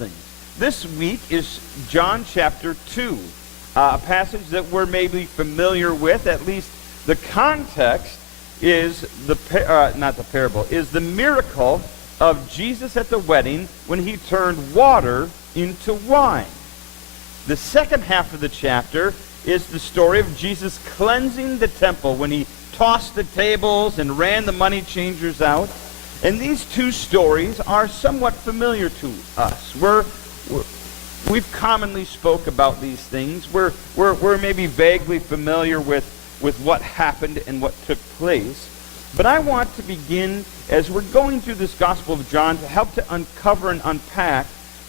things. This week is John chapter 2, a passage that we're maybe familiar with. At least the context is not the parable, is the miracle of Jesus at the wedding when he turned water into wine. The second half of the chapter is the story of Jesus cleansing the temple when he tossed the tables and ran the money changers out. And these two stories are somewhat familiar to us. We've commonly spoke about these things. We're maybe vaguely familiar with what happened and what took place. But I want to begin, as we're going through this Gospel of John, to help to uncover and unpack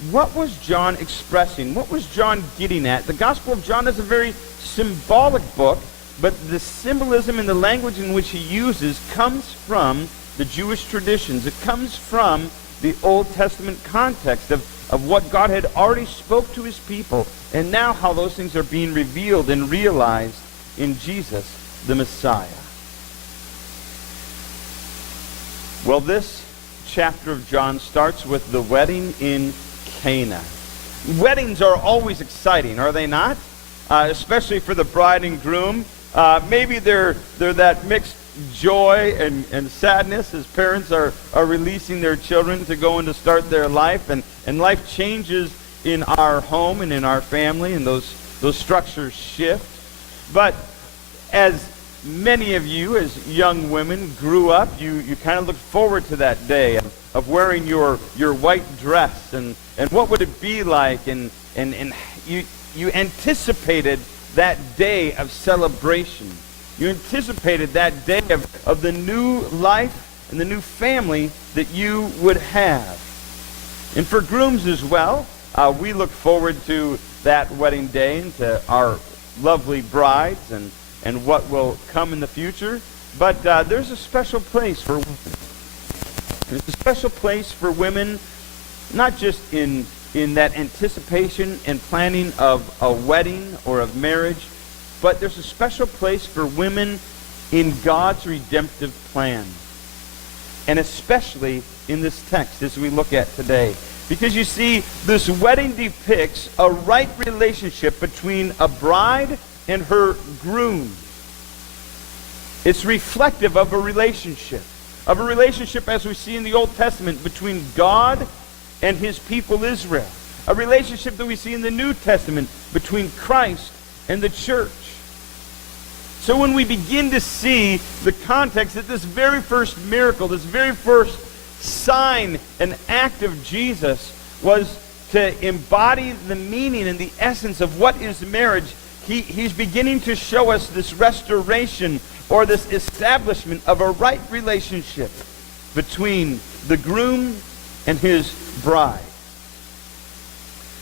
what was John expressing? What was John getting at? The Gospel of John is a very symbolic book, but the symbolism and the language in which he uses comes from the Jewish traditions. It comes from the Old Testament context of what God had already spoke to his people, and now how those things are being revealed and realized in Jesus, the Messiah. Well, this chapter of John starts with the wedding in Cana. Weddings are always exciting, are they not? Especially for the bride and groom. Maybe they're that mixed joy and sadness as parents are releasing their children to go and to start their life, and life changes in our home and in our family, and those structures shift. But as many of you as young women grew up, you kind of looked forward to that day of wearing your white dress, and what would it be like, and you anticipated that day of celebration. You anticipated that day of the new life and the new family that you would have. And for grooms as well, we look forward to that wedding day and to our lovely brides and what will come in the future. But there's a special place for women. There's a special place for women, not just in that anticipation and planning of a wedding or of marriage, but there's a special place for women in God's redemptive plan. And especially in this text as we look at today. Because you see, this wedding depicts a right relationship between a bride and her groom. It's reflective of a relationship as we see in the Old Testament between God and his people Israel. A relationship that we see in the New Testament between Christ and the church. So when we begin to see the context that this very first miracle, this very first sign and act of Jesus was to embody the meaning and the essence of what is marriage, he's beginning to show us this restoration or this establishment of a right relationship between the groom and his bride.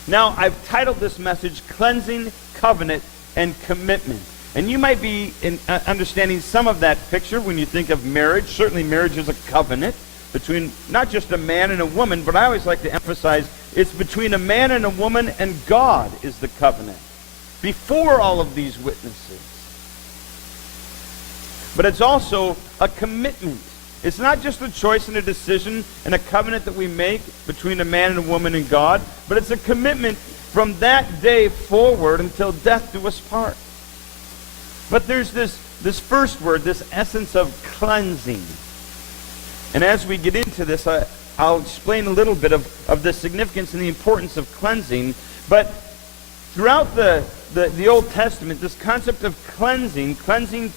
Now, I've titled this message, Cleansing, Covenant, and Commitment. And you might be understanding some of that picture when you think of marriage. Certainly marriage is a covenant between not just a man and a woman, but I always like to emphasize it's between a man and a woman, and God is the covenant before all of these witnesses. But it's also a commitment. It's not just a choice and a decision and a covenant that we make between a man and a woman and God, but it's a commitment from that day forward until death do us part. But there's this first word, this essence of cleansing. And as we get into this, I'll explain a little bit of the significance and the importance of cleansing. But throughout the Old Testament, this concept of cleansing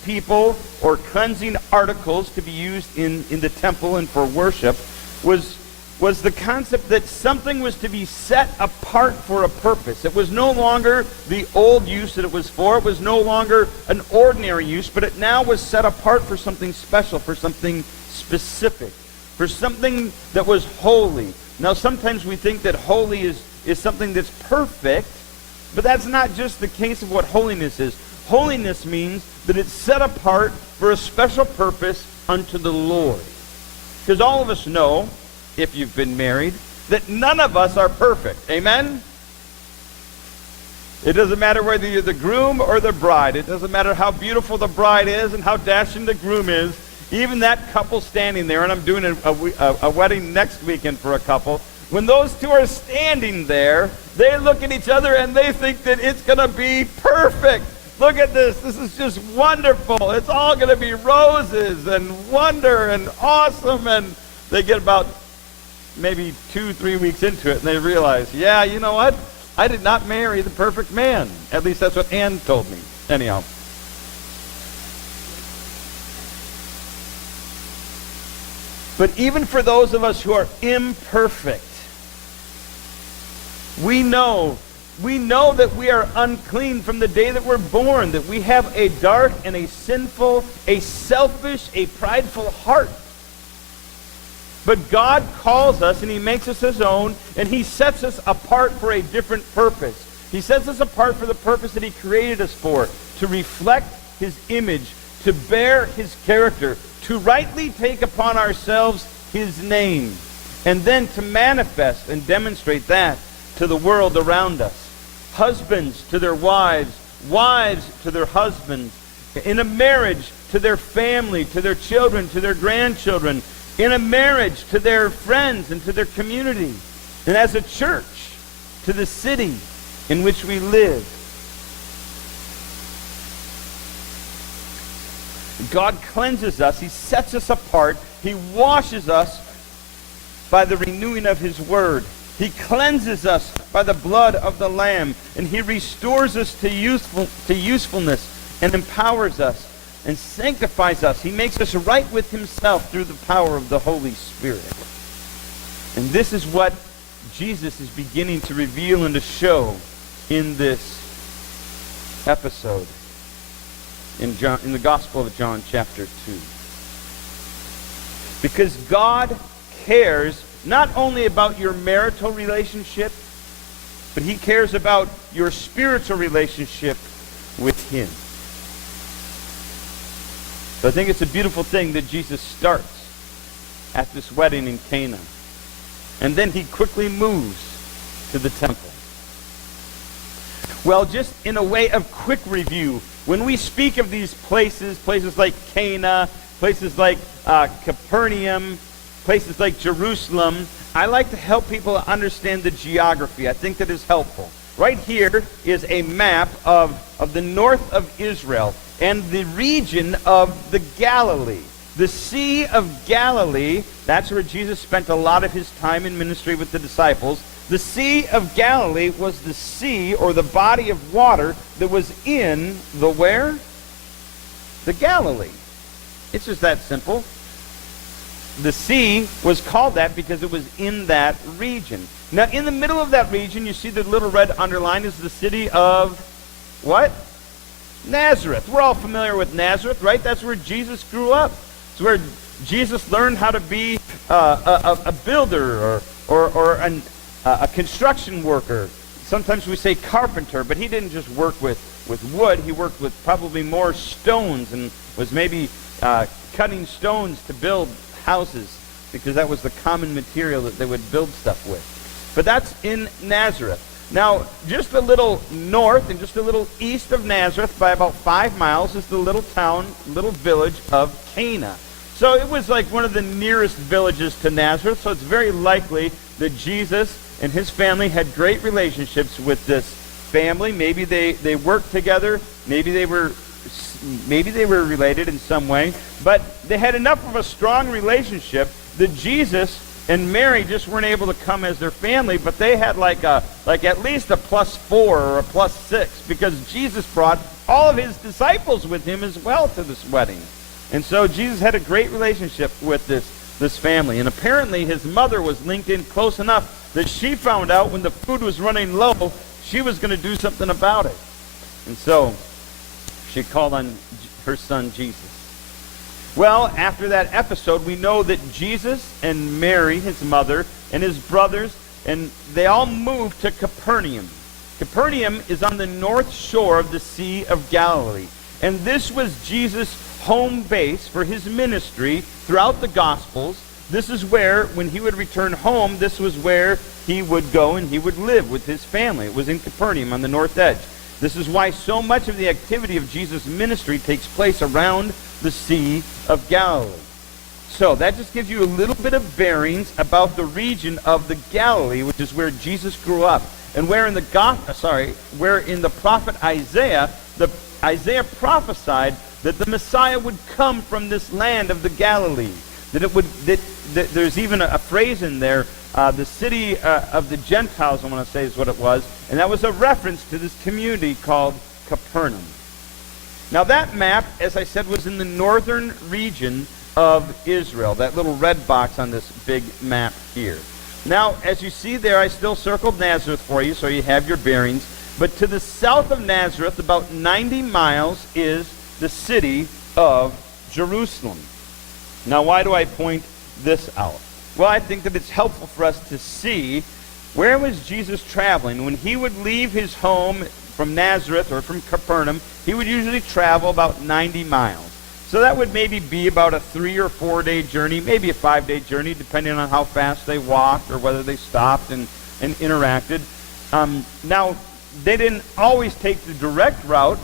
people or cleansing articles to be used in the temple and for worship, was the concept that something was to be set apart for a purpose. It was no longer the old use that it was for. It was no longer an ordinary use, but it now was set apart for something special, for something specific, for something that was holy. Now, sometimes we think that holy is something that's perfect, but that's not just the case of what holiness is. Holiness means that it's set apart for a special purpose unto the Lord. Because all of us know, if you've been married, that none of us are perfect. Amen? It doesn't matter whether you're the groom or the bride. It doesn't matter how beautiful the bride is and how dashing the groom is. Even that couple standing there, and I'm doing a wedding next weekend for a couple, when those two are standing there, they look at each other and they think that it's going to be perfect. Look at this. This is just wonderful. It's all going to be roses and wonder and awesome. And they get about maybe 2-3 weeks into it and they realize, yeah, you know what? I did not marry the perfect man. At least that's what Ann told me. Anyhow. But even for those of us who are imperfect, we know that we are unclean from the day that we're born, that we have a dark and a sinful, a selfish, a prideful heart. But God calls us and he makes us his own, and he sets us apart for a different purpose. He sets us apart for the purpose that he created us for, to reflect his image, to bear his character, to rightly take upon ourselves his name, and then to manifest and demonstrate that to the world around us. Husbands to their wives, wives to their husbands, in a marriage to their family, to their children, to their grandchildren, in a marriage to their friends and to their community, and as a church to the city in which we live. God cleanses us. He sets us apart. He washes us by the renewing of his word. He cleanses us by the blood of the Lamb. And he restores us to usefulness and empowers us and sanctifies us. He makes us right with himself through the power of the Holy Spirit. And this is what Jesus is beginning to reveal and to show in this episode in the Gospel of John chapter 2. Because God cares not only about your marital relationship, but he cares about your spiritual relationship with him. So I think it's a beautiful thing that Jesus starts at this wedding in Cana. And then he quickly moves to the temple. Well, just in a way of quick review, when we speak of these places, places like Cana, places like Capernaum, places like Jerusalem, I like to help people understand the geography. I think that is helpful. Right here is a map of the north of Israel and the region of the Galilee. The Sea of Galilee, that's where Jesus spent a lot of his time in ministry with the disciples. The Sea of Galilee was the sea or the body of water that was in the where? The Galilee. It's just that simple. The sea was called that because it was in that region. Now, in the middle of that region, you see the little red underline is the city of what? Nazareth. We're all familiar with Nazareth, right? That's where Jesus grew up. It's where Jesus learned how to be a builder or a construction worker. Sometimes we say carpenter, but he didn't just work with wood. He worked with probably more stones and was maybe cutting stones to build houses, because that was the common material that they would build stuff with. But that's in Nazareth. Now, just a little north and just a little east of Nazareth by about 5 miles is the little town, little village of Cana. So it was like one of the nearest villages to Nazareth, so it's very likely that Jesus and his family had great relationships with this family. Maybe they worked together, maybe they were related in some way, but they had enough of a strong relationship that Jesus and Mary just weren't able to come as their family, but they had like at least a +4 or a +6, because Jesus brought all of his disciples with him as well to this wedding. And so Jesus had a great relationship with this family. And apparently his mother was linked in close enough that she found out when the food was running low, she was going to do something about it. And so she called on her son Jesus. Well, after that episode, we know that Jesus and Mary, his mother, and his brothers, and they all moved to Capernaum. Capernaum is on the north shore of the Sea of Galilee. And this was Jesus' home base for his ministry throughout the Gospels. This is where, when he would return home, this was where he would go and he would live with his family. It was in Capernaum on the north edge. This is why so much of the activity of Jesus' ministry takes place around the Sea of Galilee. So that just gives you a little bit of bearings about the region of the Galilee, which is where Jesus grew up, and where in the prophet Isaiah, Isaiah prophesied that the Messiah would come from this land of the Galilee. That there's even a phrase in there, the city of the Gentiles, I want to say is what it was, and that was a reference to this community called Capernaum. Now that map, as I said, was in the northern region of Israel, that little red box on this big map here. Now, as you see there, I still circled Nazareth for you, so you have your bearings. But to the south of Nazareth, about 90 miles, is the city of Jerusalem. Now, why do I point this out? Well, I think that it's helpful for us to see where was Jesus traveling. When he would leave his home from Nazareth or from Capernaum, he would usually travel about 90 miles. So that would maybe be about a 3 or 4 day journey, maybe a 5-day journey, depending on how fast they walked or whether they stopped and interacted. Now, they didn't always take the direct route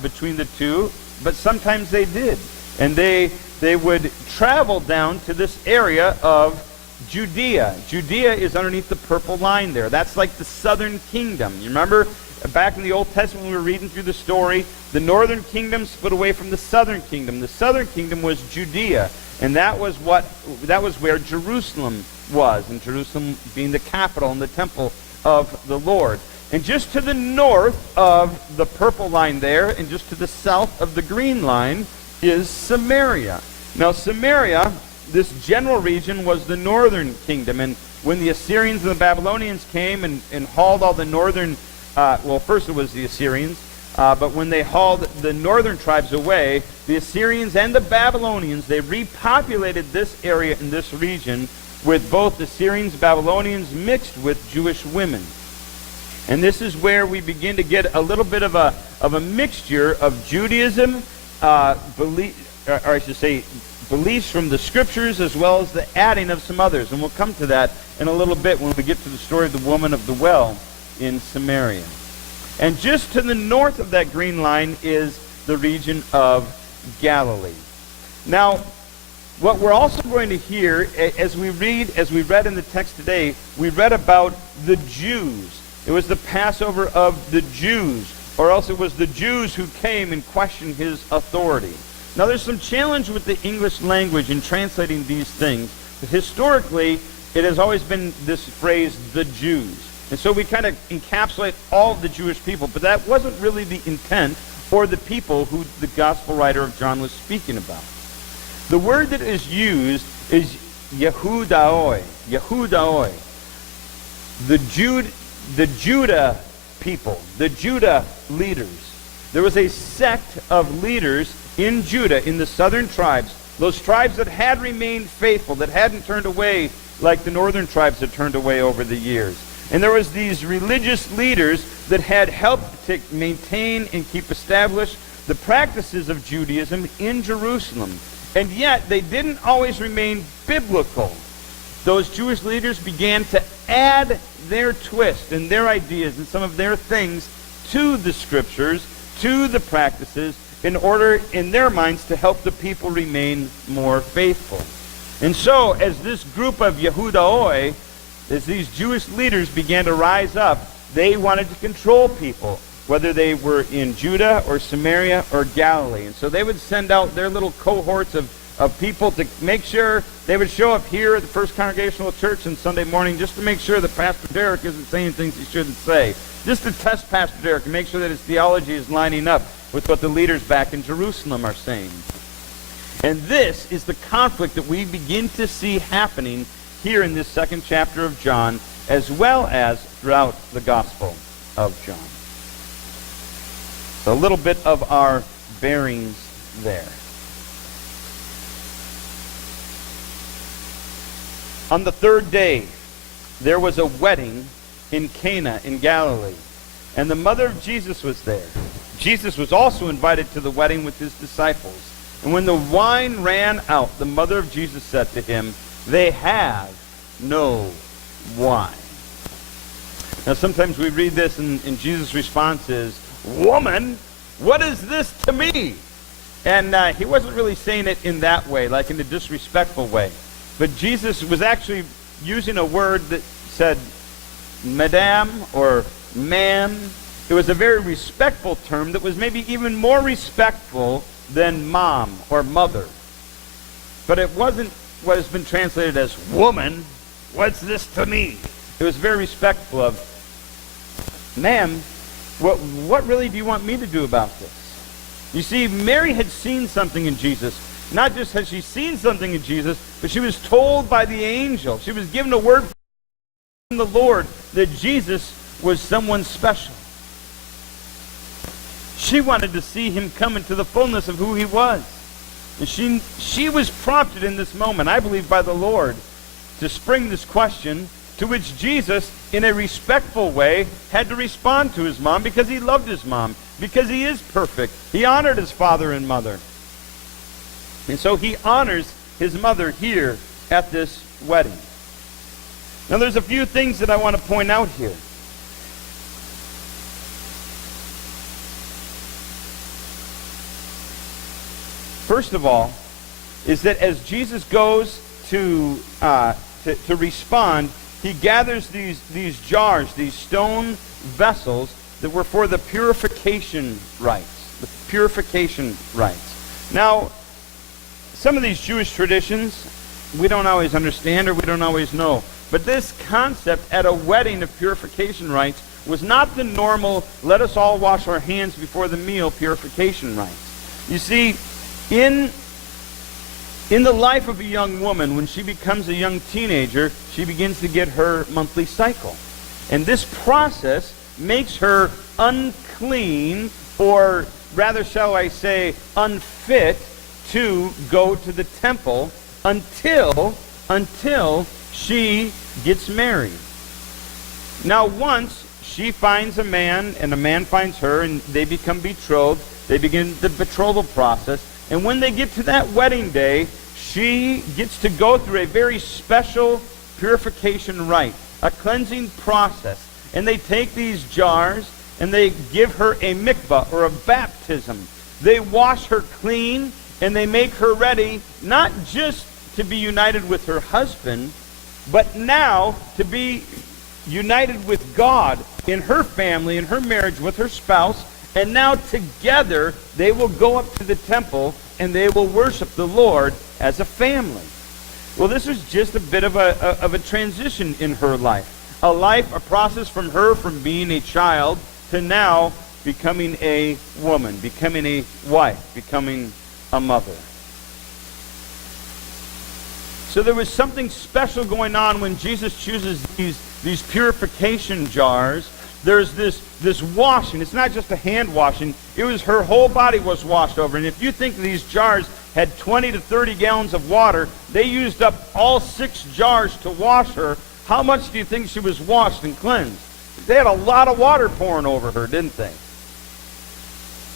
between the two, but sometimes they did. And they would travel down to this area of Judea. Judea is underneath the purple line there. That's like the southern kingdom. You remember back in the Old Testament when we were reading through the story, the northern kingdom split away from the southern kingdom. The southern kingdom was Judea, and that was where Jerusalem was, and Jerusalem being the capital and the temple of the Lord. And just to the north of the purple line there, and just to the south of the green line, is Samaria. Now Samaria, this general region, was the northern kingdom, and when the Assyrians and the Babylonians came and hauled all the northern, first it was the Assyrians, but when they hauled the northern tribes away, the Assyrians and the Babylonians, they repopulated this area in this region with both the Assyrians and Babylonians mixed with Jewish women. And this is where we begin to get a little bit of a mixture of Judaism, beliefs from the scriptures, as well as the adding of some others. And we'll come to that in a little bit when we get to the story of the woman of the well in Samaria. And just to the north of that green line is the region of Galilee. Now, what we're also going to hear as we read in the text today, we read about the Jews. It was the Passover of the Jews, or else it was the Jews who came and questioned his authority. Now, there's some challenge with the English language in translating these things. But historically, it has always been this phrase, the Jews. And so we kind of encapsulate all of the Jewish people, but that wasn't really the intent or the people who the gospel writer of John was speaking about. The word that is used is Yehudaoi. Yehudaoi. The Judah people, the Judah leaders. There was a sect of leaders in Judah, in the southern tribes, those tribes that had remained faithful, that hadn't turned away like the northern tribes had turned away over the years. And there was these religious leaders that had helped to maintain and keep established the practices of Judaism in Jerusalem. And yet, they didn't always remain biblical. Those Jewish leaders began to add their twist and their ideas and some of their things to the scriptures, to the practices, in order, in their minds, to help the people remain more faithful. And so, as this group of Yehudaoi, as these Jewish leaders began to rise up, they wanted to control people, whether they were in Judah or Samaria or Galilee. And so they would send out their little cohorts of people to make sure they would show up here at the First Congregational Church on Sunday morning just to make sure that Pastor Derek isn't saying things he shouldn't say. Just to test Pastor Derek and make sure that his theology is lining up with what the leaders back in Jerusalem are saying. And this is the conflict that we begin to see happening here in this second chapter of John, as well as throughout the Gospel of John. So a little bit of our bearings there. On the third day, there was a wedding in Cana in Galilee, and the mother of Jesus was there. Jesus was also invited to the wedding with his disciples. And when the wine ran out, the mother of Jesus said to him, "They have no wine." Now sometimes we read this and Jesus' response is, "Woman, what is this to me? And he wasn't really saying it in that way, like in a disrespectful way. But Jesus was actually using a word that said madame or ma'am. It was a very respectful term that was maybe even more respectful than mom or mother. But it wasn't what has been translated as woman. What's this to me? It was very respectful of, ma'am, what really do you want me to do about this? You see, Mary had seen something in Jesus. Not just had she seen something in Jesus, but she was told by the angel. She was given a word from the Lord that Jesus was someone special. She wanted to see him come into the fullness of who he was. And she was prompted in this moment, I believe, by the Lord to spring this question, to which Jesus, in a respectful way, had to respond to his mom because he loved his mom, because he is perfect. He honored his father and mother. And so he honors his mother here at this wedding. Now there's a few things that I want to point out here. First of all, is that as Jesus goes to respond, he gathers these jars, these stone vessels that were for the purification rites. The purification rites. Now, some of these Jewish traditions we don't always understand or we don't always know. But this concept at a wedding of purification rites was not the normal, let us all wash our hands before the meal purification rites. You see, in the life of a young woman, when she becomes a young teenager, she begins to get her monthly cycle. And this process makes her unclean, or rather shall I say unfit, to go to the temple until she gets married. Now once she finds a man and a man finds her and they become betrothed, they begin the betrothal process, and when they get to that wedding day, she gets to go through a very special purification rite, a cleansing process. And they take these jars and they give her a mikvah, or a baptism. They wash her clean and they make her ready not just to be united with her husband, but now to be united with God in her family, in her marriage with her spouse. And now together they will go up to the temple and they will worship the Lord as a family. Well, this is just a bit of a transition in her life. A process from her from being a child to now becoming a woman, becoming a wife, becoming a mother. So there was something special going on when Jesus chooses these purification jars. There's this washing. It's not just a hand washing. It was her whole body was washed over. And if you think these jars had 20 to 30 gallons of water, they used up all 6 jars to wash her. How much do you think she was washed and cleansed? They had a lot of water pouring over her, didn't they?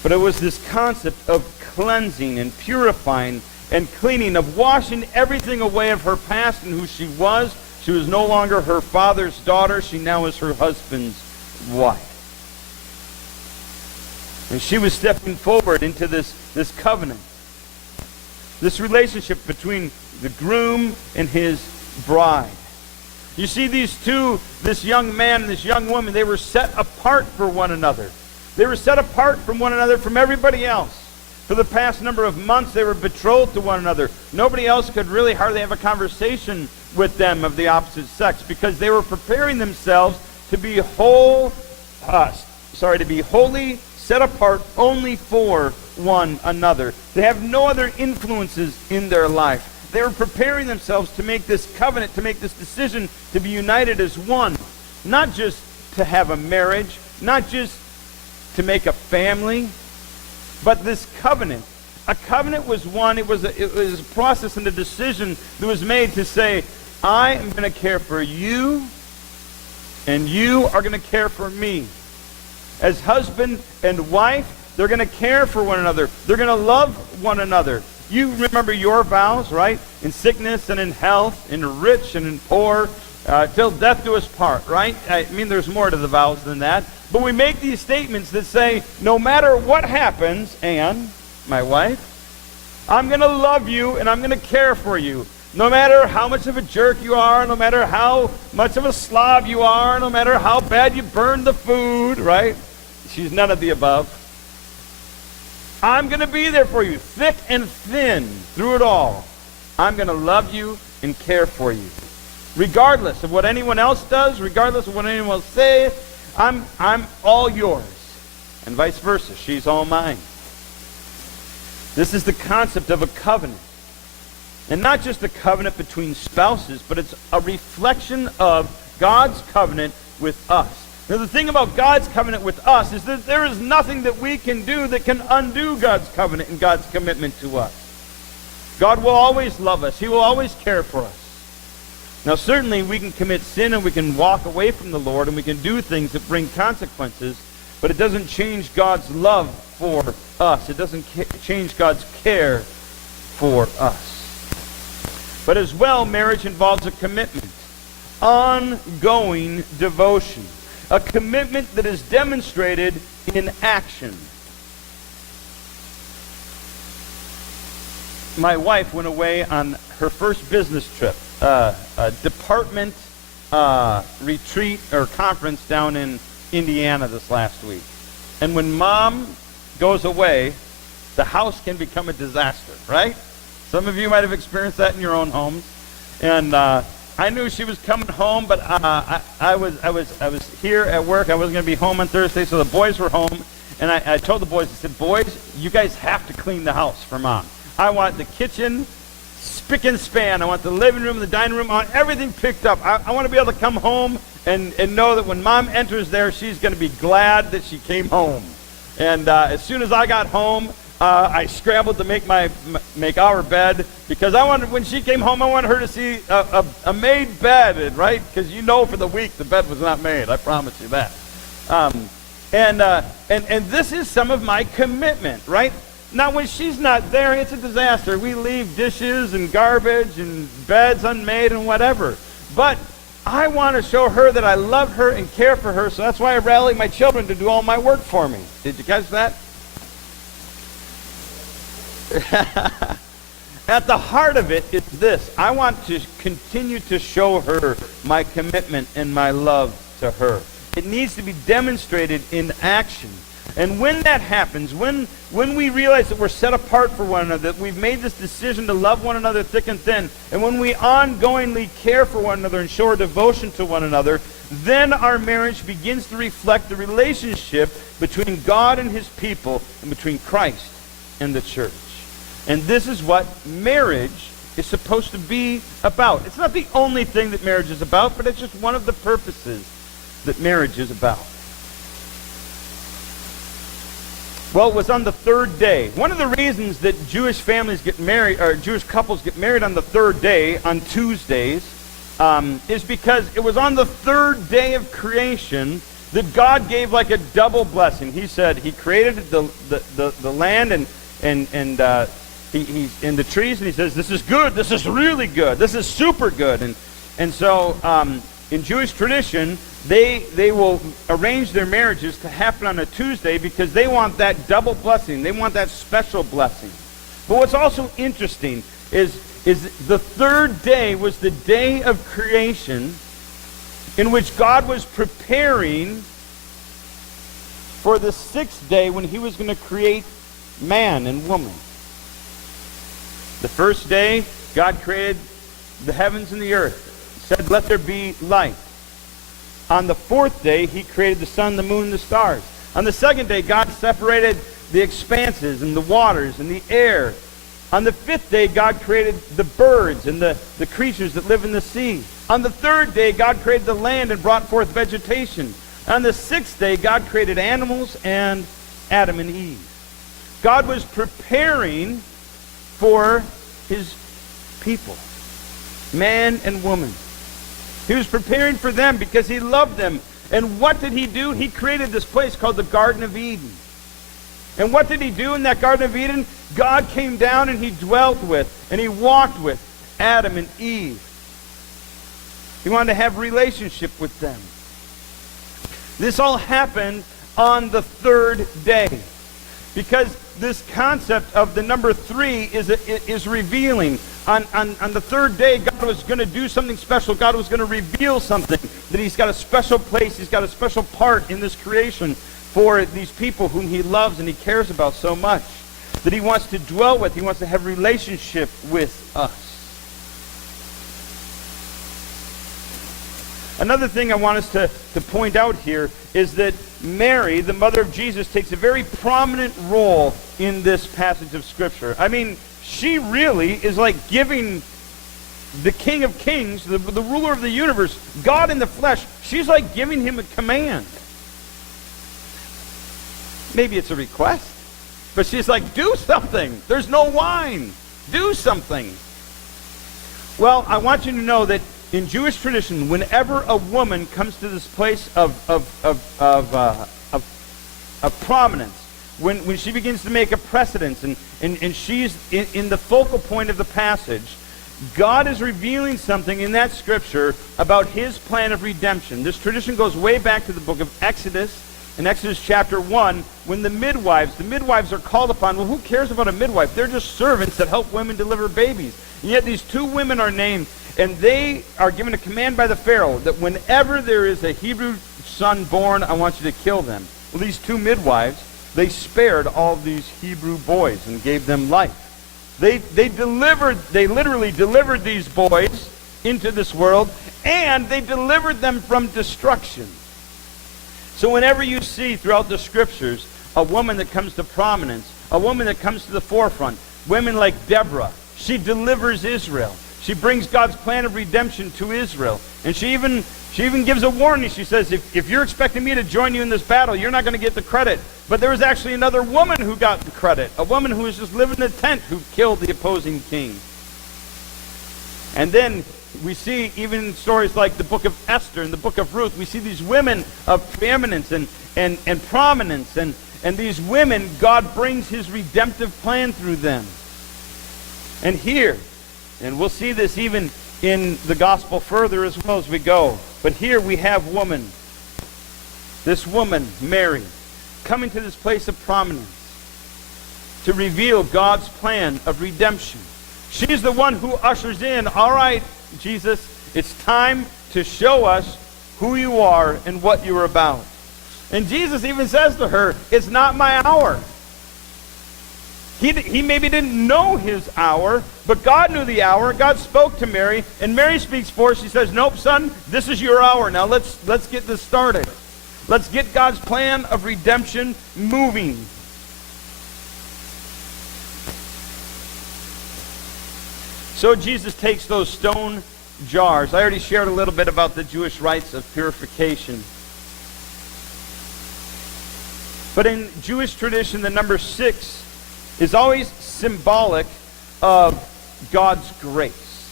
But it was this concept of cleansing and purifying and cleaning, of washing everything away of her past and who she was. She was no longer her father's daughter. She now is her husband's wife. And she was stepping forward into this covenant, this relationship between the groom and his bride. You see, these two, this young man and this young woman, they were set apart for one another. They were set apart from one another, from everybody else. For the past number of months, they were betrothed to one another. Nobody else could really hardly have a conversation with them of the opposite sex, because they were preparing themselves to be holy, set apart only for one another. They have no other influences in their life. They were preparing themselves to make this covenant, to make this decision, to be united as one. Not just to have a marriage, not just to make a family, but this covenant. A covenant was one, it was a process and a decision that was made to say, I am going to care for you, and you are going to care for me. As husband and wife, they're going to care for one another. They're going to love one another. You remember your vows, right? In sickness and in health, in rich and in poor, till death do us part, right? I mean, there's more to the vows than that. But we make these statements that say, no matter what happens, Anne, my wife, I'm going to love you and I'm going to care for you. No matter how much of a jerk you are, no matter how much of a slob you are, no matter how bad you burn the food, right? She's none of the above. I'm going to be there for you, thick and thin, through it all. I'm going to love you and care for you. Regardless of what anyone else does, regardless of what anyone else says, I'm all yours. And vice versa, she's all mine. This is the concept of a covenant. And not just a covenant between spouses, but it's a reflection of God's covenant with us. Now, the thing about God's covenant with us is that there is nothing that we can do that can undo God's covenant and God's commitment to us. God will always love us. He will always care for us. Now, certainly we can commit sin and we can walk away from the Lord and we can do things that bring consequences, but it doesn't change God's love for us. It doesn't change God's care for us. But as well, marriage involves a commitment, ongoing devotion, a commitment that is demonstrated in action. My wife went away on her first business trip, a department retreat or conference down in Indiana this last week. And when Mom goes away, the house can become a disaster, right? Some of you might have experienced that in your own homes. And I knew she was coming home, but I was here at work. I wasn't going to be home on Thursday, so the boys were home. And I told the boys, I said, boys, you guys have to clean the house for Mom. I want the kitchen spick and span. I want the living room, the dining room, I want everything picked up. I want to be able to come home and know that when Mom enters there, she's going to be glad that she came home. And as soon as I got home, I scrambled to make our bed because I wanted, when she came home, I wanted her to see a made bed, right? Because you know for the week the bed was not made. I promise you that. And this is some of my commitment, right? Now, when she's not there, it's a disaster. We leave dishes and garbage and beds unmade and whatever. But I want to show her that I love her and care for her, so that's why I rally my children to do all my work for me. Did you catch that? At the heart of it is this. I want to continue to show her my commitment and my love to her. It needs to be demonstrated in action. And when that happens, when we realize that we're set apart for one another, that we've made this decision to love one another thick and thin, and when we ongoingly care for one another and show our devotion to one another, then our marriage begins to reflect the relationship between God and his people and between Christ and the church. And this is what marriage is supposed to be about. It's not the only thing that marriage is about, but it's just one of the purposes that marriage is about. Well, it was on the third day. One of the reasons that Jewish families get married, or Jewish couples get married on the third day, on Tuesdays, is because it was on the third day of creation that God gave like a double blessing. He said he created the land and he's in the trees, and he says, this is good, this is really good, this is super good. And so in Jewish tradition, they will arrange their marriages to happen on a Tuesday because they want that double blessing. They want that special blessing. But what's also interesting is the third day was the day of creation in which God was preparing for the sixth day when he was going to create man and woman. The first day, God created the heavens and the earth. He said, let there be light. On the fourth day, he created the sun, the moon, and the stars. On the second day, God separated the expanses and the waters and the air. On the fifth day, God created the birds and the creatures that live in the sea. On the third day, God created the land and brought forth vegetation. On the sixth day, God created animals and Adam and Eve. God was preparing for his people, man and woman. He was preparing for them because he loved them. And what did he do? He created this place called the Garden of Eden. And what did he do in that Garden of Eden? God came down and he dwelt with, and he walked with Adam and Eve. He wanted to have relationship with them. This all happened on the third day. Because this concept of the number 3 is revealing. On the third day, God was going to do something special. God was going to reveal something, that he's got a special place, he's got a special part in this creation for these people whom he loves and he cares about so much, that he wants to dwell with, he wants to have relationship with us. Another thing I want us to point out here is that Mary, the mother of Jesus, takes a very prominent role in this passage of Scripture. I mean, she really is like giving the King of Kings, the ruler of the universe, God in the flesh, she's like giving him a command. Maybe it's a request, but she's like, do something. There's no wine. Do something. Well, I want you to know that in Jewish tradition, whenever a woman comes to this place of prominence, when she begins to make a precedence and she's in the focal point of the passage, God is revealing something in that scripture about his plan of redemption. This tradition goes way back to the book of Exodus. In Exodus chapter 1, when the midwives are called upon. Well, who cares about a midwife? They're just servants that help women deliver babies. And yet these 2 women are named, and they are given a command by the Pharaoh that whenever there is a Hebrew son born, I want you to kill them. Well, these 2 midwives, they spared all of these Hebrew boys and gave them life. They literally delivered these boys into this world, and they delivered them from destruction. So whenever you see throughout the scriptures a woman that comes to prominence, a woman that comes to the forefront, women like Deborah, she delivers Israel. She brings God's plan of redemption to Israel. And she even gives a warning. She says, if you're expecting me to join you in this battle, you're not going to get the credit. But there was actually another woman who got the credit, a woman who was just living in a tent who killed the opposing king. And then we see, even in stories like the book of Esther and the book of Ruth, we see these women of preeminence and prominence. And these women, God brings his redemptive plan through them. And here, and we'll see this even in the gospel further as well as we go, but here we have this woman, Mary, coming to this place of prominence to reveal God's plan of redemption. She's the one who ushers in, all right, Jesus, it's time to show us who you are and what you're about. And Jesus even says to her, it's not my hour. He maybe didn't know his hour, but God knew the hour. God spoke to Mary, and Mary speaks forth. She says, nope, son, this is your hour. Now let's get this started. Let's get God's plan of redemption moving. So Jesus takes those stone jars. I already shared a little bit about the Jewish rites of purification. But in Jewish tradition, the number 6 is always symbolic of God's grace.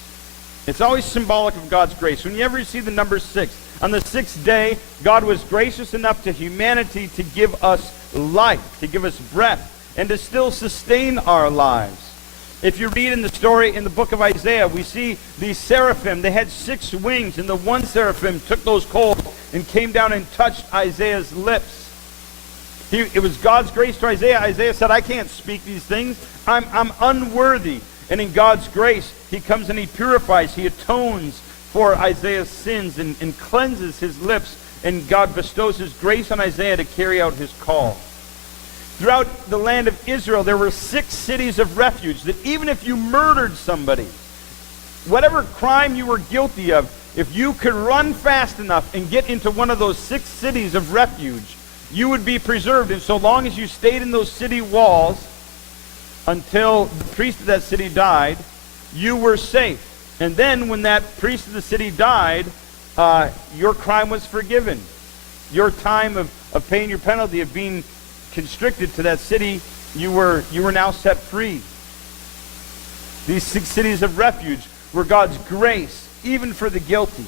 It's always symbolic of God's grace. Whenever you see the number 6, on the 6th day, God was gracious enough to humanity to give us life, to give us breath, and to still sustain our lives. If you read in the story in the book of Isaiah, we see these seraphim. They had 6 wings, and the one seraphim took those coals and came down and touched Isaiah's lips. It was God's grace to Isaiah. Isaiah said, I can't speak these things. I'm unworthy. And in God's grace, he comes and he purifies. He atones for Isaiah's sins and cleanses his lips. And God bestows his grace on Isaiah to carry out his call. Throughout the land of Israel, there were 6 cities of refuge that even if you murdered somebody, whatever crime you were guilty of, if you could run fast enough and get into one of those 6 cities of refuge, you would be preserved. And so long as you stayed in those city walls until the priest of that city died, you were safe. And then when that priest of the city died, your crime was forgiven. Your time of paying your penalty, of being constricted to that city, you were now set free. These 6 cities of refuge were God's grace, even for the guilty.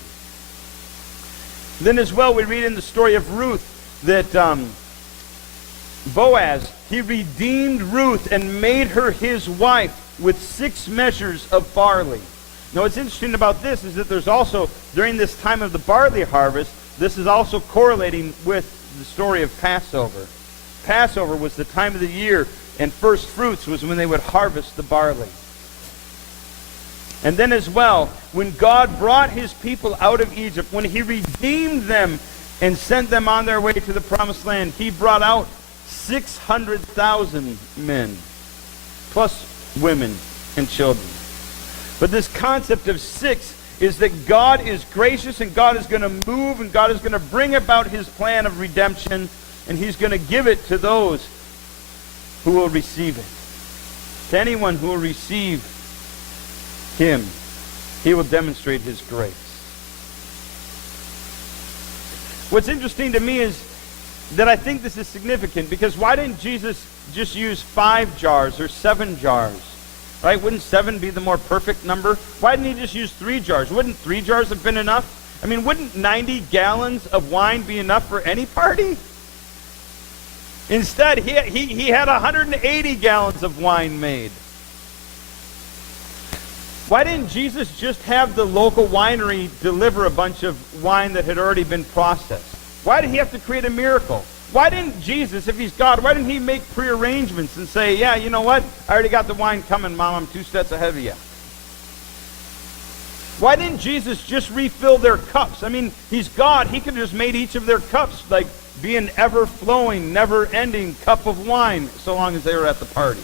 Then as well, we read in the story of Ruth that Boaz, he redeemed Ruth and made her his wife with 6 measures of barley. Now what's interesting about this is that there's also, during this time of the barley harvest, this is also correlating with the story of Passover. Passover was the time of the year, and first fruits was when they would harvest the barley. And then as well, when God brought his people out of Egypt, when he redeemed them and sent them on their way to the promised land, he brought out 600,000 men, plus women and children. But this concept of 6 is that God is gracious, and God is going to move, and God is going to bring about his plan of redemption, and he's going to give it to those who will receive it. To anyone who will receive him, he will demonstrate his grace. What's interesting to me is that I think this is significant, because why didn't Jesus just use 5 jars or 7 jars? Right? Wouldn't 7 be the more perfect number? Why didn't he just use 3 jars? Wouldn't 3 jars have been enough? I mean, wouldn't 90 gallons of wine be enough for any party? Instead, he had 180 gallons of wine made. Why didn't Jesus just have the local winery deliver a bunch of wine that had already been processed? Why did he have to create a miracle? Why didn't Jesus, if he's God, why didn't he make prearrangements and say, yeah, you know what? I already got the wine coming, Mom. I'm 2 steps ahead of you. Why didn't Jesus just refill their cups? I mean, he's God. He could have just made each of their cups like be an ever-flowing, never-ending cup of wine so long as they were at the party.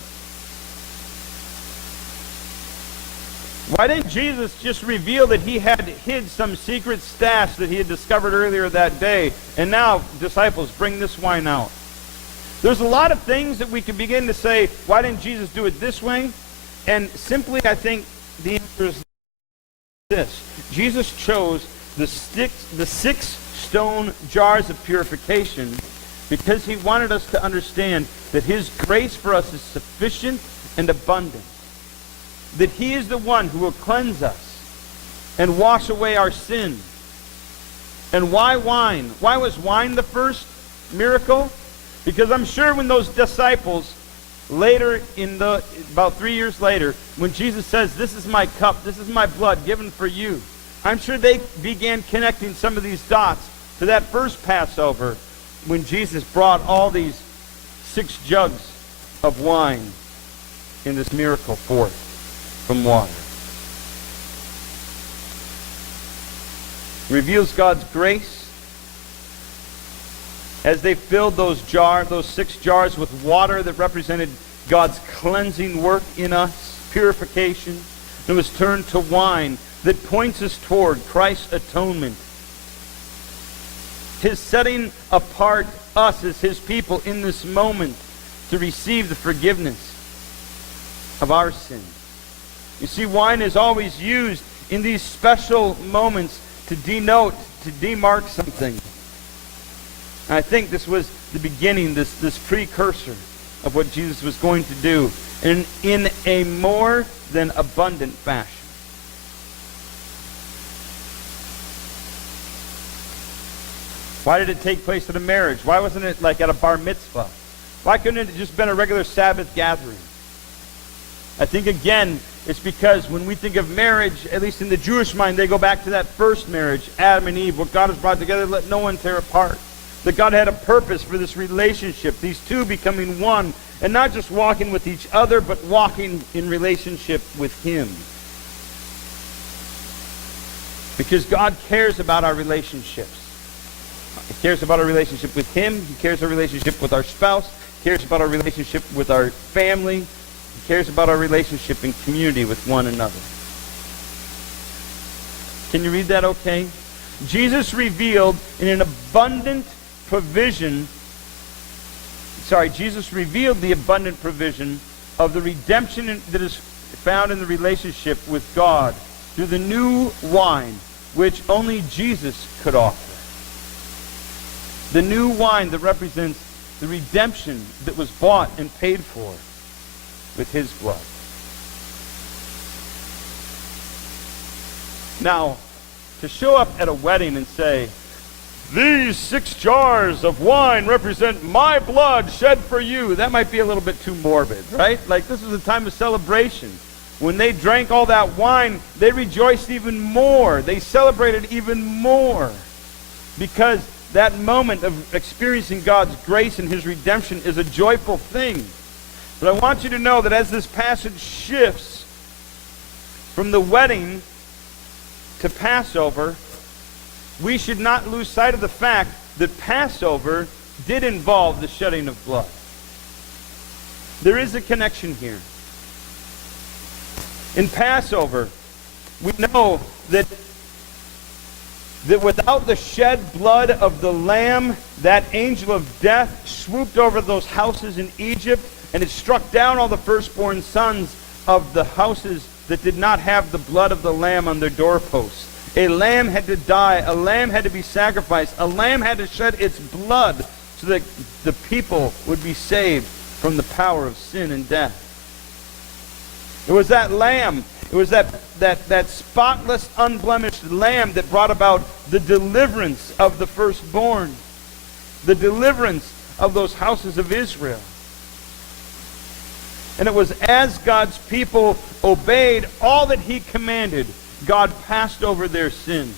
Why didn't Jesus just reveal that he had hid some secret stash that he had discovered earlier that day, and now, disciples, bring this wine out? There's a lot of things that we could begin to say, why didn't Jesus do it this way? And simply, I think the answer is this. Jesus chose the 6 stone jars of purification because he wanted us to understand that his grace for us is sufficient and abundant. That he is the one who will cleanse us and wash away our sin. And why wine? Why was wine the first miracle? Because I'm sure when those disciples later about 3 years later, when Jesus says, this is my cup, this is my blood given for you, I'm sure they began connecting some of these dots to that first Passover when Jesus brought all these 6 jugs of wine in this miracle forth from water. Reveals God's grace as they filled those 6 jars with water that represented God's cleansing work in us, purification. It was turned to wine that points us toward Christ's atonement. His setting apart us as his people in this moment to receive the forgiveness of our sins. You see, wine is always used in these special moments to denote, to demark something. And I think this was the beginning, this precursor of what Jesus was going to do in a more than abundant fashion. Why did it take place at a marriage? Why wasn't it like at a bar mitzvah? Why couldn't it have just been a regular Sabbath gathering? I think, again, it's because when we think of marriage, at least in the Jewish mind, they go back to that first marriage, Adam and Eve, what God has brought together, let no one tear apart. That God had a purpose for this relationship, these two becoming one, and not just walking with each other, but walking in relationship with him. Because God cares about our relationships. He cares about our relationship with him. He cares our relationship with our spouse. He cares about our relationship with our family. He cares about our relationship in community with one another. Can you read that okay? Jesus revealed in an abundant provision, Jesus revealed the abundant provision of the redemption that is found in the relationship with God through the new wine, which only Jesus could offer. The new wine that represents the redemption that was bought and paid for with his blood. Now, to show up at a wedding and say, these 6 jars of wine represent my blood shed for you, that might be a little bit too morbid, right? Like, this was a time of celebration. When they drank all that wine, they rejoiced even more. They celebrated even more because that moment of experiencing God's grace and his redemption is a joyful thing. But I want you to know that as this passage shifts from the wedding to Passover, we should not lose sight of the fact that Passover did involve the shedding of blood. There is a connection here. In Passover, we know that without the shed blood of the lamb, that angel of death swooped over those houses in Egypt, and it struck down all the firstborn sons of the houses that did not have the blood of the lamb on their doorposts. A lamb had to die. A lamb had to be sacrificed. A lamb had to shed its blood so that the people would be saved from the power of sin and death. It was that lamb, it was that spotless, unblemished lamb that brought about the deliverance of the firstborn, the deliverance of those houses of Israel. And it was as God's people obeyed all that he commanded, God passed over their sins,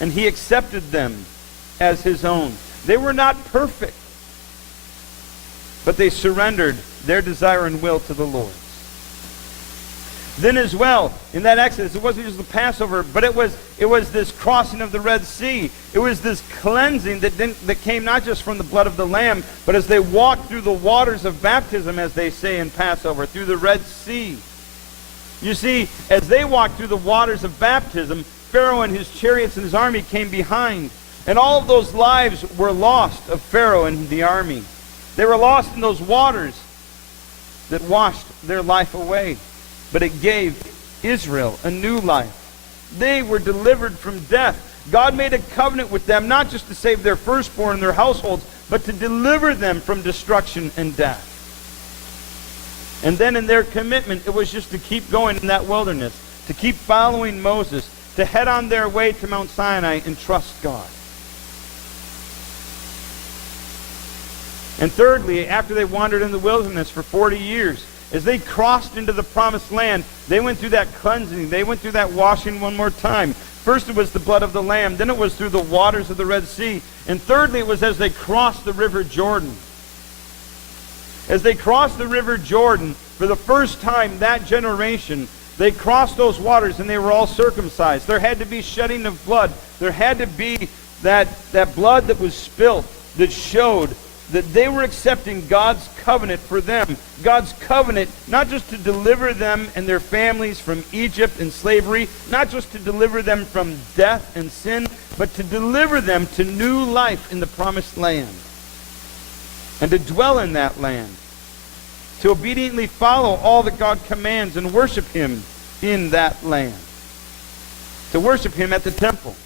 and he accepted them as his own. They were not perfect, but they surrendered their desire and will to the Lord. Then as well, in that Exodus, it wasn't just the Passover, but it was this crossing of the Red Sea. It was this cleansing that came not just from the blood of the Lamb, but as they walked through the waters of baptism, as they say in Passover, through the Red Sea. You see, as they walked through the waters of baptism, Pharaoh and his chariots and his army came behind. And all of those lives were lost of Pharaoh and the army. They were lost in those waters that washed their life away. But it gave Israel a new life. They were delivered from death. God made a covenant with them, not just to save their firstborn and their households, but to deliver them from destruction and death. And then in their commitment, it was just to keep going in that wilderness, to keep following Moses, to head on their way to Mount Sinai and trust God. And thirdly, after they wandered in the wilderness for 40 years, as they crossed into the promised land, they went through that cleansing. They went through that washing one more time. First it was the blood of the Lamb. Then it was through the waters of the Red Sea. And thirdly, it was as they crossed the river Jordan. As they crossed the river Jordan, for the first time, that generation, they crossed those waters and they were all circumcised. There had to be shedding of blood. There had to be that blood that was spilt that showed that they were accepting God's covenant for them. God's covenant, not just to deliver them and their families from Egypt and slavery, not just to deliver them from death and sin, but to deliver them to new life in the promised land. And to dwell in that land. To obediently follow all that God commands and worship him in that land. To worship him at the temple.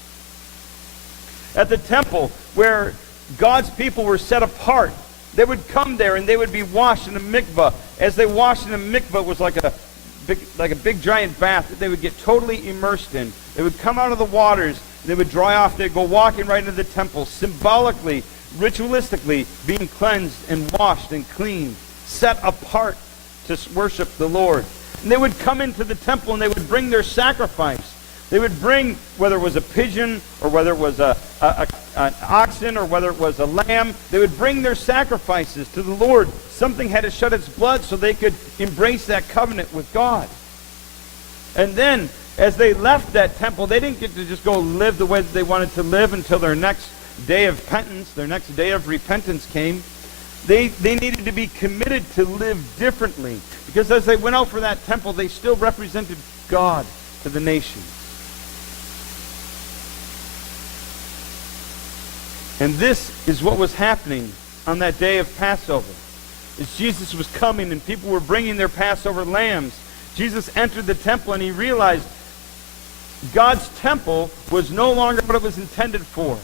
At the temple where God's people were set apart. They would come there and they would be washed in a mikvah. As they washed in a mikvah, it was like a big giant bath that they would get totally immersed in. They would come out of the waters, they would dry off, they'd go walking right into the temple, symbolically, ritualistically, being cleansed and washed and clean, set apart to worship the Lord. And they would come into the temple and they would bring their sacrifice. They would bring, whether it was a pigeon or whether it was an oxen or whether it was a lamb, they would bring their sacrifices to the Lord. Something had to shed its blood so they could embrace that covenant with God. And then, as they left that temple, they didn't get to just go live the way that they wanted to live until their next day of penance, their next day of repentance came. They needed to be committed to live differently. Because as they went out for that temple, they still represented God to the nations. And this is what was happening on that day of Passover. As Jesus was coming and people were bringing their Passover lambs, Jesus entered the temple and he realized God's temple was no longer what it was intended for.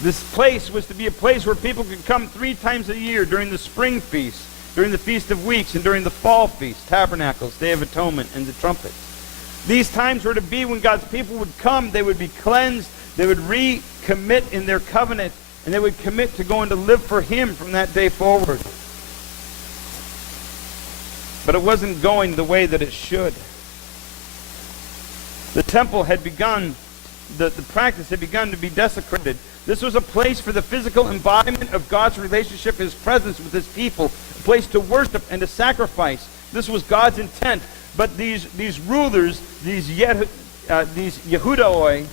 This place was to be a place where people could come 3 times a year during the spring feast, during the Feast of Weeks, and during the fall feast, Tabernacles, Day of Atonement, and the trumpets. These times were to be when God's people would come, they would be cleansed, they would recommit in their covenant, and they would commit to going to live for him from that day forward. But it wasn't going the way that it should. The temple had begun the practice had begun to be desecrated. This was a place for the physical embodiment of God's relationship, his presence with his people, a place to worship and to sacrifice. This was God's intent. But these rulers, these Yehudaoi,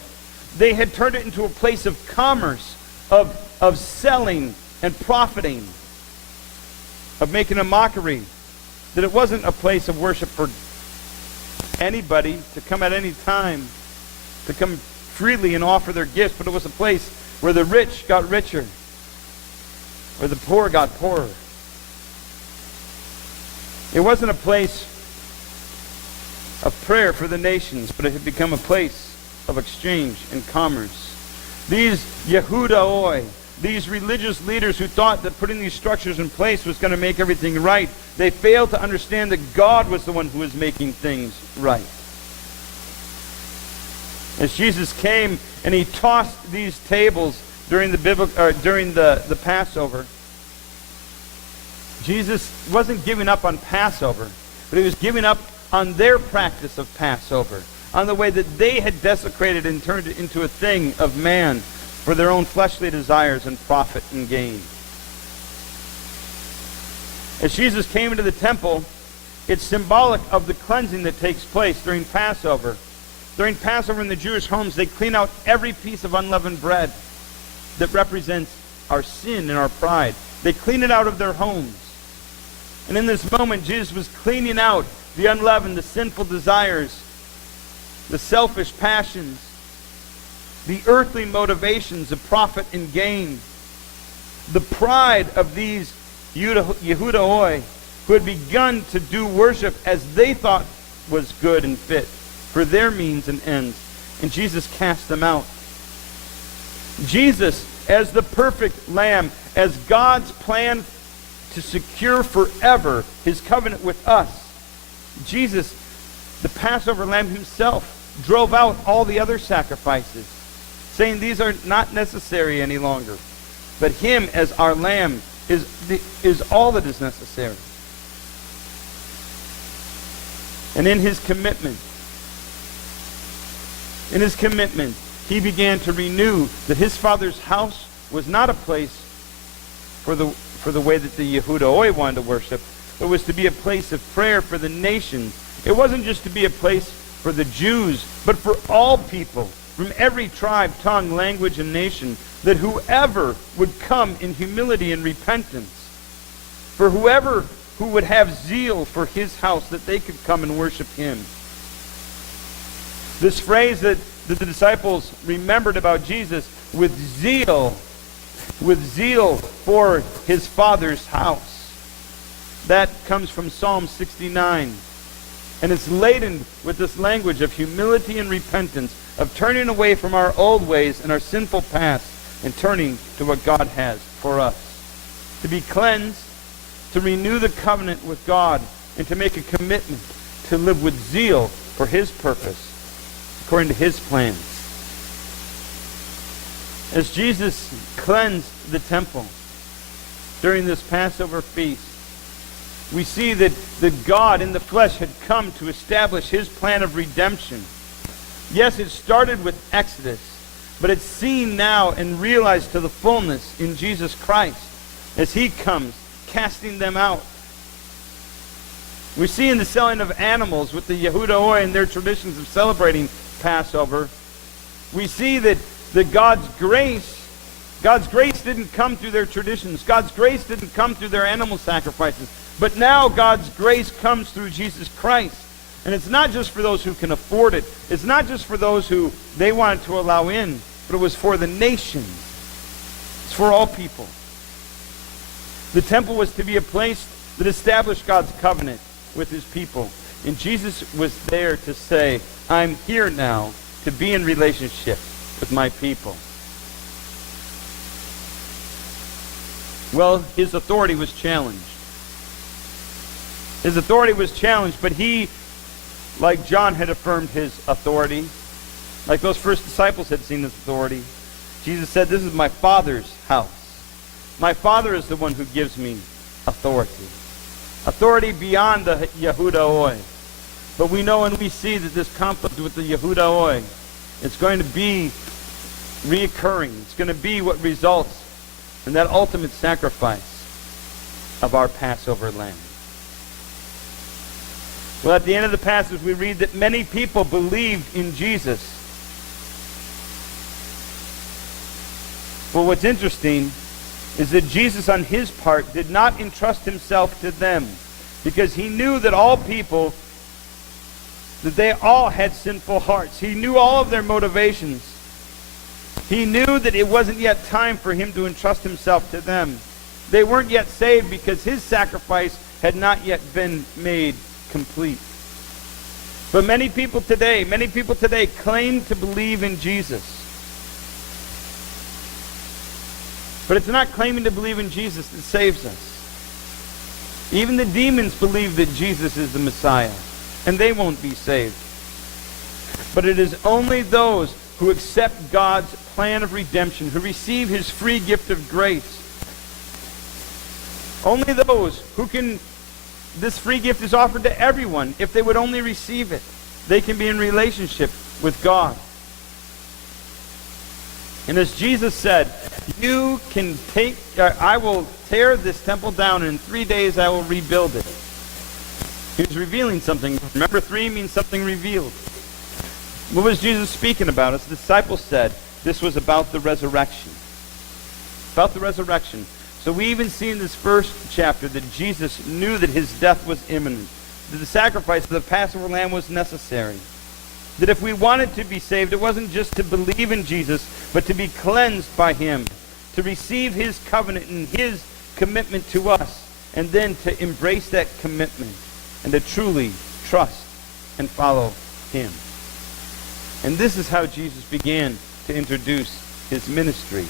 they had turned it into a place of commerce, of selling and profiting, of making a mockery. That it wasn't a place of worship for anybody to come at any time, to come freely and offer their gifts, but it was a place where the rich got richer, where the poor got poorer. It wasn't a place of prayer for the nations, but it had become a place of exchange and commerce. These Yehudaoi, these religious leaders who thought that putting these structures in place was going to make everything right, they failed to understand that God was the one who was making things right. As Jesus came and he tossed these tables during the Passover, Jesus wasn't giving up on Passover, but he was giving up on their practice of Passover, on the way that they had desecrated and turned it into a thing of man for their own fleshly desires and profit and gain. As Jesus came into the temple, it's symbolic of the cleansing that takes place during Passover. During Passover in the Jewish homes, they clean out every piece of unleavened bread that represents our sin and our pride. They clean it out of their homes. And in this moment, Jesus was cleaning out the unleavened, the sinful desires, the selfish passions, the earthly motivations of profit and gain, the pride of these Yehudaoi who had begun to do worship as they thought was good and fit for their means and ends. And Jesus cast them out. Jesus, as the perfect Lamb, as God's plan to secure forever his covenant with us, Jesus, the Passover Lamb himself, drove out all the other sacrifices, saying these are not necessary any longer. But him as our Lamb is all that is necessary. And in his commitment, he began to renew that his Father's house was not a place for the way that the Yehudaoi wanted to worship. It was to be a place of prayer for the nations. It wasn't just to be a place for the Jews, but for all people, from every tribe, tongue, language, and nation, that whoever would come in humility and repentance, for whoever who would have zeal for his house, that they could come and worship him. This phrase that the disciples remembered about Jesus, with zeal for his Father's house. That comes from Psalm 69. And it's laden with this language of humility and repentance, of turning away from our old ways and our sinful past and turning to what God has for us. To be cleansed, to renew the covenant with God, and to make a commitment to live with zeal for his purpose, according to his plans. As Jesus cleansed the temple during this Passover feast, we see that God in the flesh had come to establish his plan of redemption. Yes, it started with Exodus, but it's seen now and realized to the fullness in Jesus Christ as he comes, casting them out. We see in the selling of animals with the Yehudaoi and their traditions of celebrating Passover, we see that God's grace didn't come through their traditions. God's grace didn't come through their animal sacrifices. But now God's grace comes through Jesus Christ. And it's not just for those who can afford it. It's not just for those who they wanted to allow in, but it was for the nations. It's for all people. The temple was to be a place that established God's covenant with his people. And Jesus was there to say, I'm here now to be in relationship with my people. Well, his authority was challenged. His authority was challenged, but he, like John, had affirmed his authority. Like those first disciples had seen his authority. Jesus said, this is my Father's house. My Father is the one who gives me authority. Authority beyond the Yehudaoi. But we know and we see that this conflict with the Yehudaoi It's going to be reoccurring. It's going to be what results in that ultimate sacrifice of our Passover lamb. Well, at the end of the passage, we read that many people believed in Jesus. Well, what's interesting is that Jesus, on his part, did not entrust himself to them, because he knew that all people, that they all had sinful hearts. He knew all of their motivations. He knew that it wasn't yet time for him to entrust himself to them. They weren't yet saved because his sacrifice had not yet been made complete. But many people today claim to believe in Jesus. But it's not claiming to believe in Jesus that saves us. Even the demons believe that Jesus is the Messiah, and they won't be saved. But it is only those who accept God's plan of redemption, who receive his free gift of grace. Only those who can, this free gift is offered to everyone. If they would only receive it, they can be in relationship with God. And as Jesus said, you can take, I will tear this temple down, and in 3 days I will rebuild it. He was revealing something. Remember, 3 means something revealed. What was Jesus speaking about? As the disciples said, this was about the resurrection. About the resurrection. So we even see in this first chapter that Jesus knew that his death was imminent. That the sacrifice of the Passover lamb was necessary. That if we wanted to be saved, it wasn't just to believe in Jesus, but to be cleansed by him. To receive his covenant and his commitment to us. And then to embrace that commitment. And to truly trust and follow him. And this is how Jesus began to introduce his ministry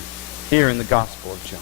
here in the Gospel of John.